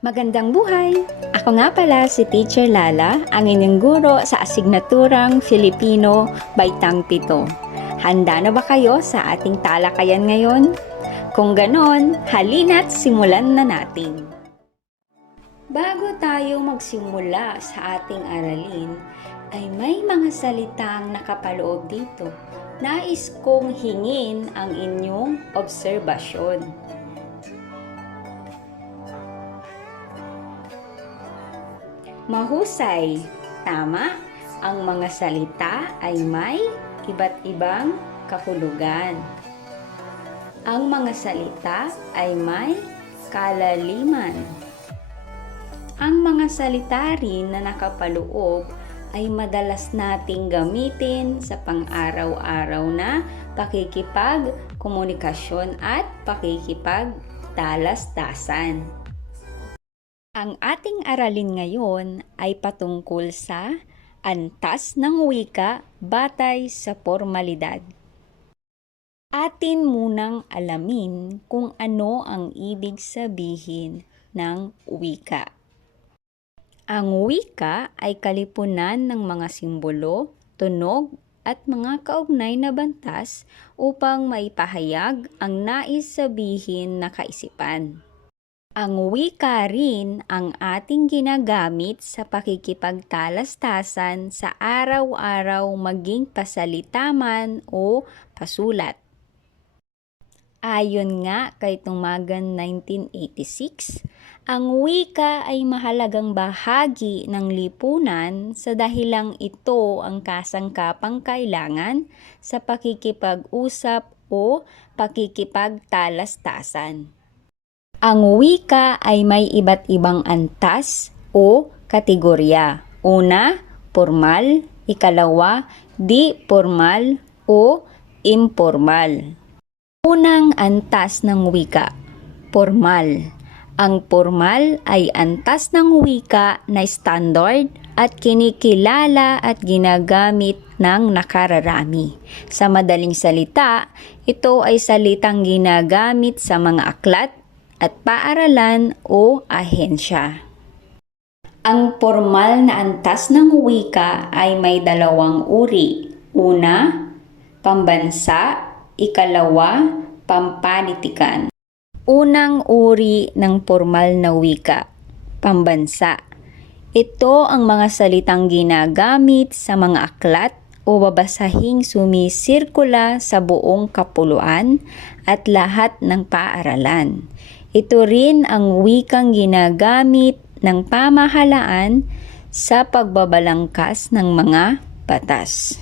Magandang buhay! Ako nga pala si Teacher Lala, ang inyong guro sa asignaturang Filipino Baitang 7. Handa na ba kayo sa ating talakayan ngayon? Kung ganon, halina't simulan na natin. Bago tayo magsimula sa ating aralin, ay may mga salitang nakapaloob dito. Nais kong hingin ang inyong obserbasyon. Mahusay. Tama, ang mga salita ay may iba't ibang kahulugan. Ang mga salita ay may kalaliman. Ang mga salita rin na nakapaloob ay madalas nating gamitin sa pang-araw-araw na pakikipag-komunikasyon at pakikipag-talastasan. Ang ating aralin ngayon ay patungkol sa antas ng wika batay sa formalidad. Atin munang alamin kung ano ang ibig sabihin ng wika. Ang wika ay kalipunan ng mga simbolo, tunog at mga kaugnay na bantas upang maipahayag ang nais sabihin na kaisipan. Ang wika rin ang ating ginagamit sa pakikipagtalastasan sa araw-araw maging pasalita man o pasulat. Ayon nga kay Tumagan 1986, ang wika ay mahalagang bahagi ng lipunan sa dahilang ito ang kasangkapang kailangan sa pakikipag-usap o pakikipagtalastasan. Ang wika ay may iba't ibang antas o kategorya. Una, formal. Ikalawa, di formal o informal. Unang antas ng wika, formal. Ang formal ay antas ng wika na standard at kinikilala at ginagamit ng nakararami. Sa madaling salita, ito ay salitang ginagamit sa mga aklat at paaralan o ahensya. Ang formal na antas ng wika ay may dalawang uri. Una, pambansa. Ikalawa, pampanitikan. Unang uri ng formal na wika, pambansa. Ito ang mga salitang ginagamit sa mga aklat o babasahing sumisirkula sa buong kapuluan at lahat ng paaralan. Ito rin ang wikang ginagamit ng pamahalaan sa pagbabalangkas ng mga batas.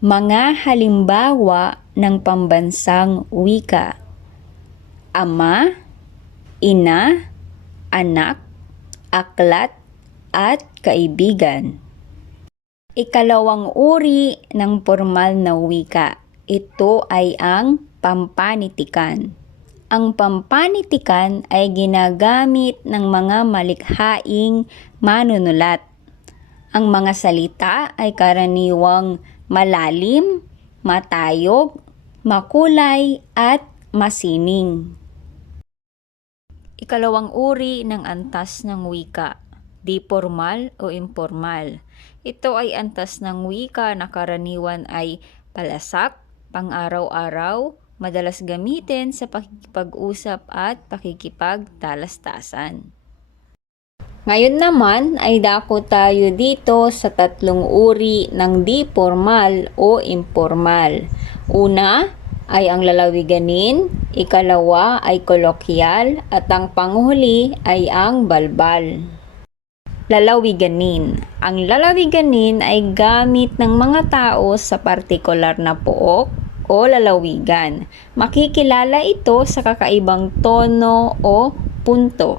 Mga halimbawa ng pambansang wika: ama, ina, anak, aklat, at kaibigan. Ikalawang uri ng formal na wika, ito ay ang pampanitikan. Ang pampanitikan ay ginagamit ng mga malikhaing manunulat. Ang mga salita ay karaniwang malalim, matayog, makulay, at masining. Ikalawang uri ng antas ng wika, di formal o informal. Ito ay antas ng wika na karaniwan ay palasak, pang-araw-araw, madalas gamitin sa pakikipag-usap at pakikipagtalastasan. Ngayon naman ay dako tayo dito sa tatlong uri ng di formal o informal. Una ay ang lalawiganin, ikalawa ay kolokyal, at ang panghuli ay ang balbal. Lalawiganin. Ang lalawiganin ay gamit ng mga tao sa partikular na pook o lalawigan. Makikilala ito sa kakaibang tono o punto.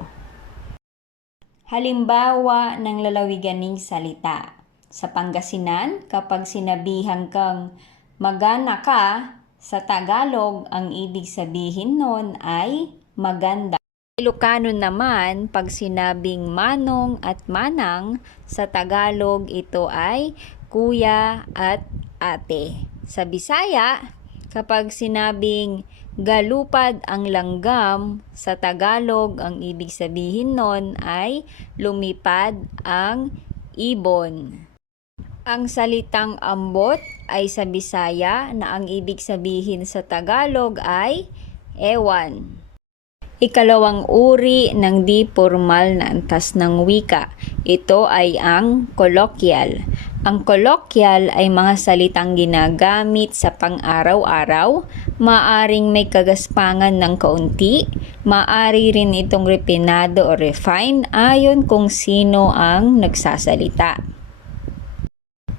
Halimbawa ng lalawiganing salita. Sa Pangasinan, kapag sinabihan kang magana ka, sa Tagalog, ang ibig sabihin nun ay maganda. Sa Ilocano naman, pag sinabing manong at manang, sa Tagalog ito ay kuya at ate. Sa Bisaya, Kapag sinabing galupad ang langgam, sa Tagalog, ang ibig sabihin nun ay lumipad ang ibon. Ang salitang ambot ay sa Bisaya na ang ibig sabihin sa Tagalog ay ewan. Ikalawang uri ng di formal na antas ng wika. Ito ay ang colloquial. Ang colloquial ay mga salitang ginagamit sa pang-araw-araw, maaring may kagaspangan ng kaunti, maari rin itong refinado o refine ayon kung sino ang nagsasalita.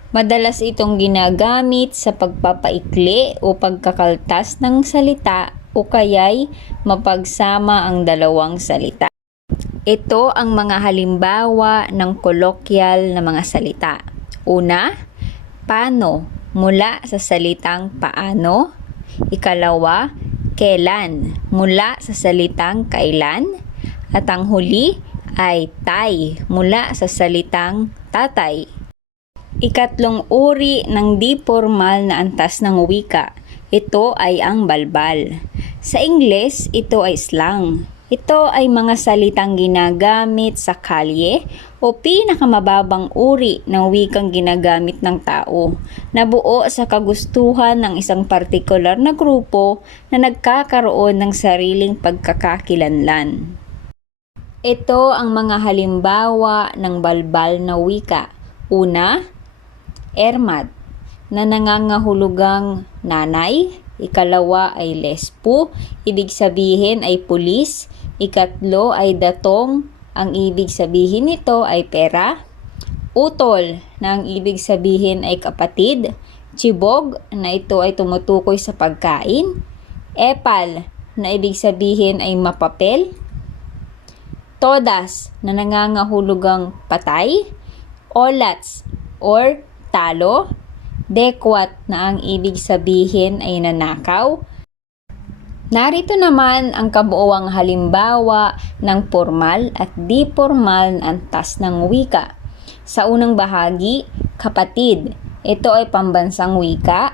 Madalas itong ginagamit sa pagpapaikli o pagkakaltas ng salita o kaya'y mapagsama ang dalawang salita. Ito ang mga halimbawa ng colloquial na mga salita. Una, paano, mula sa salitang paano. Ikalawa, kailan, mula sa salitang kailan. At ang huli ay tay, mula sa salitang tatay. Ikatlong uri ng di formal na antas ng wika. Ito ay ang balbal. Sa Ingles, ito ay slang. Ito ay mga salitang ginagamit sa kalye o pinakamababang uri ng wikang ginagamit ng tao na buo sa kagustuhan ng isang partikular na grupo na nagkakaroon ng sariling pagkakakilanlan. Ito ang mga halimbawa ng balbal na wika. Una, ermat, na nangangahulugang nanay. Ikalawa ay lespo, ibig sabihin ay pulis. Ikatlo ay datong, ang ibig sabihin nito ay pera. Utol, na ang ibig sabihin ay kapatid. Chibog, na ito ay tumutukoy sa pagkain. Epal, na ibig sabihin ay mapapel. Todas, na nangangahulugang patay. Olats, or talo. Dekwat, na ang ibig sabihin ay nanakaw. Narito naman ang kabuuang halimbawa ng formal at di formal na antas ng wika. Sa unang bahagi, kapatid. Ito ay pambansang wika.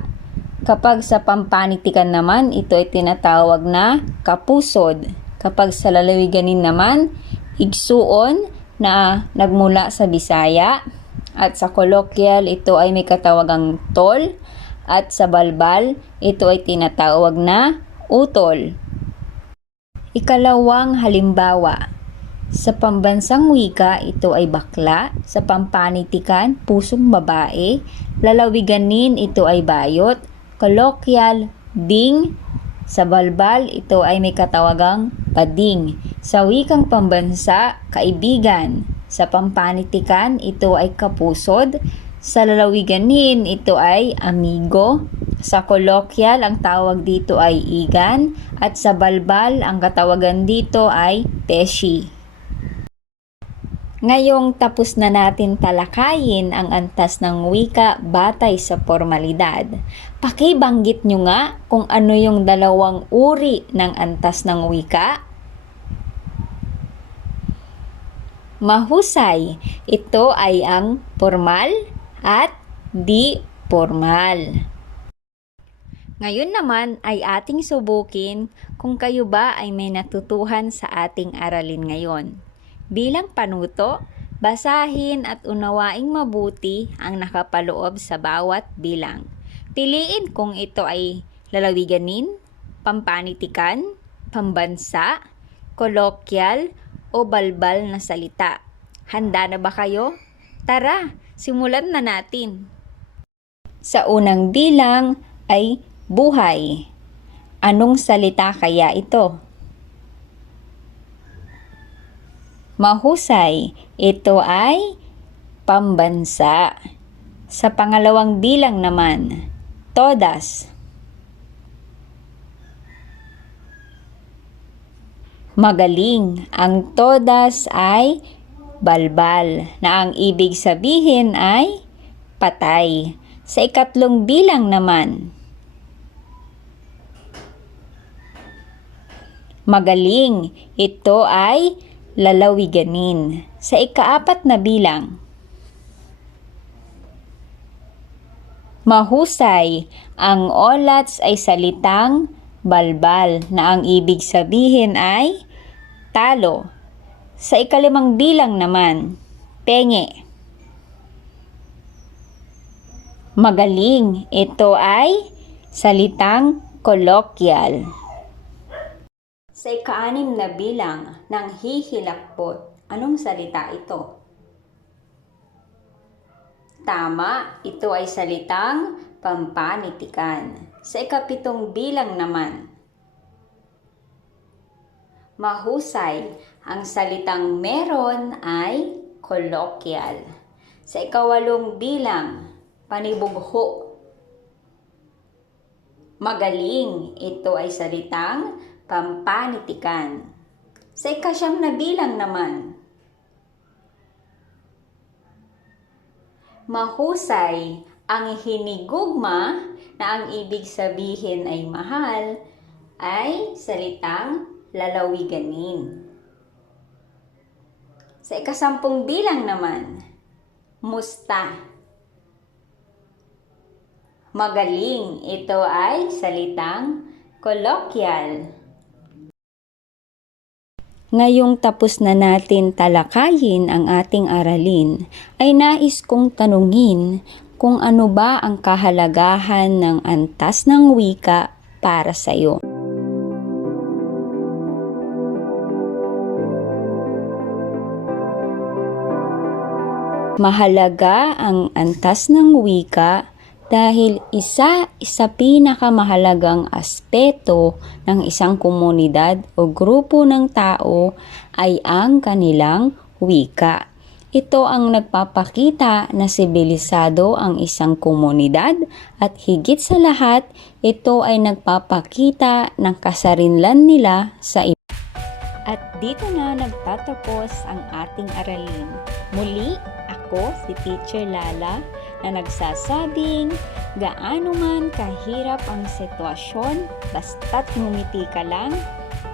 Kapag sa pampanitikan naman, ito ay tinatawag na kapusod. Kapag sa lalawiganin naman, igsuon na nagmula sa Bisaya. At sa colloquial, ito ay may katawagang tol. At sa balbal, ito ay tinatawag na utol. Ikalawang halimbawa. Sa pambansang wika, ito ay bakla. Sa pampanitikan, pusong babae. Lalawiganin, ito ay bayot. Colloquial, ding. Sa balbal, ito ay may katawagang pading. Sa wikang pambansa, kaibigan. Sa pampanitikan, ito ay kapusod. Sa lalawiganin, ito ay amigo. Sa colloquial, ang tawag dito ay igan. At sa balbal, ang katawagan dito ay peshi. Ngayong tapos na natin talakayin ang antas ng wika batay sa formalidad. Pakibanggit nyo nga kung ano yung dalawang uri ng antas ng wika. Mahusay, ito ay ang formal at di formal. Ngayon naman ay ating subukin kung kayo ba ay may natutuhan sa ating aralin ngayon. Bilang panuto, basahin at unawaing mabuti ang nakapaloob sa bawat bilang. Piliin kung ito ay lalawiganin, pampanitikan, pambansa, colloquial, o balbal na salita. Handa na ba kayo? Tara, simulan na natin. Sa unang bilang ay buhay. Anong salita kaya ito? Mahusay. Ito ay pambansa. Sa pangalawang bilang naman, todas. Magaling. Ang todas ay balbal, na ang ibig sabihin ay patay. Sa ikatlong bilang naman, magaling. Ito ay lalawiganin. Sa ikaapat na bilang, Mahusay. Ang olats ay salitang balbal na ang ibig sabihin ay talo. Sa ikalimang bilang naman, penge. Magaling. Ito ay salitang kolokwyal. Sa ika-6 na bilang ng hihilakbot, anong salita ito? Tama, ito ay salitang pampanitikan. Sa ika-7 bilang naman, mahusay. Ang salitang meron ay kolokwyal. Sa ika-8 bilang, panibugho. Magaling, ito ay salitang pampanitikan. Sa ika-9 na bilang naman, mahusay. Ang hinigugma na ang ibig sabihin ay mahal ay salitang lalawiganin. Sa ika-10 bilang naman, musta. Magaling. Ito ay salitang kolokwyal. Ngayong tapos na natin talakayin ang ating aralin, ay nais kong tanungin kung ano ba ang kahalagahan ng antas ng wika para sa iyo. Mahalaga ang antas ng wika dahil isa sa pinakamahalagang aspeto ng isang komunidad o grupo ng tao ay ang kanilang wika. Ito ang nagpapakita na sibilisado ang isang komunidad at higit sa lahat, ito ay nagpapakita ng kasarinlan nila sa iba. At dito na nagtatapos ang ating aralin. Muli, ako si Teacher Lala na nagsasabing gaano man kahirap ang sitwasyon, basta't ngumiti ka lang,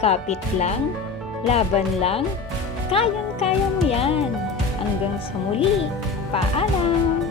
kapit lang, laban lang, kayang-kaya mo yan. Hanggang sa muli, paalam!